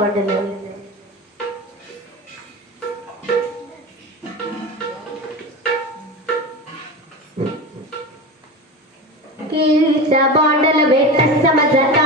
കൊണ്ടുവന്നു Kills the bottle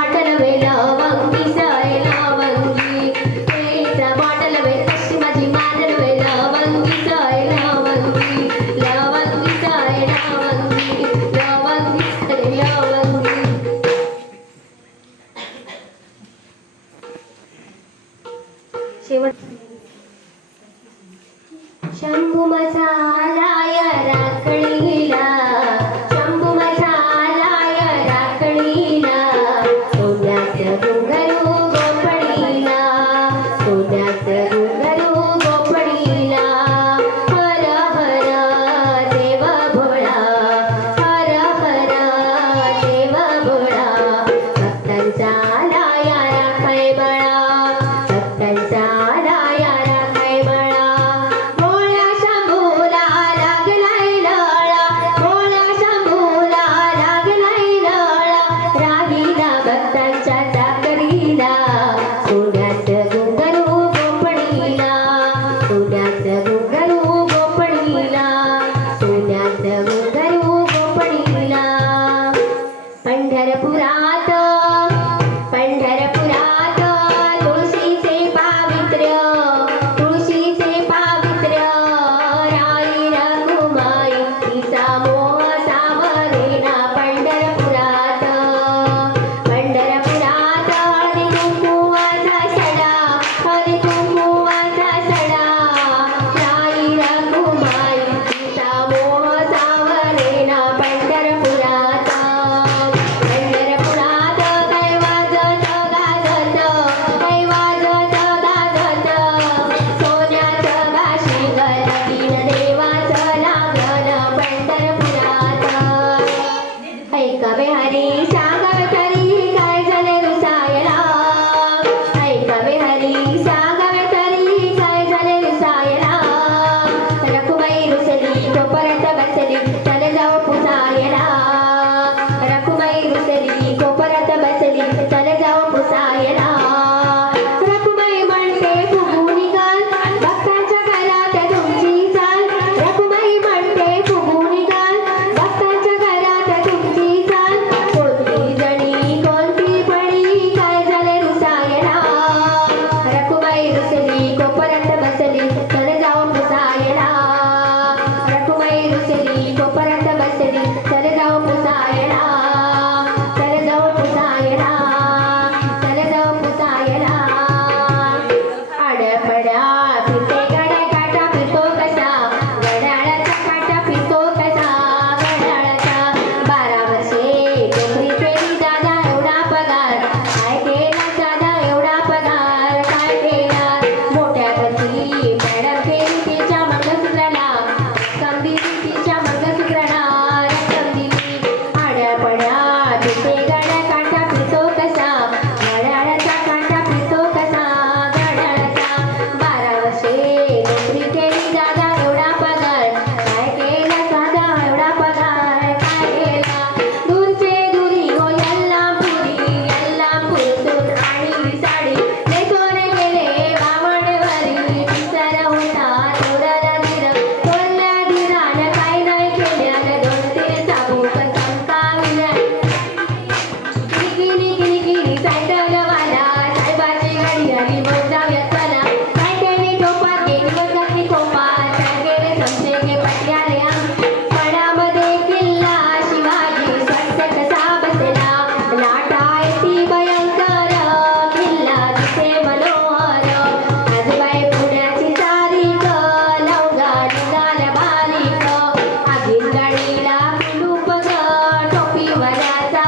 കവേ ഹരീശ. 大家再。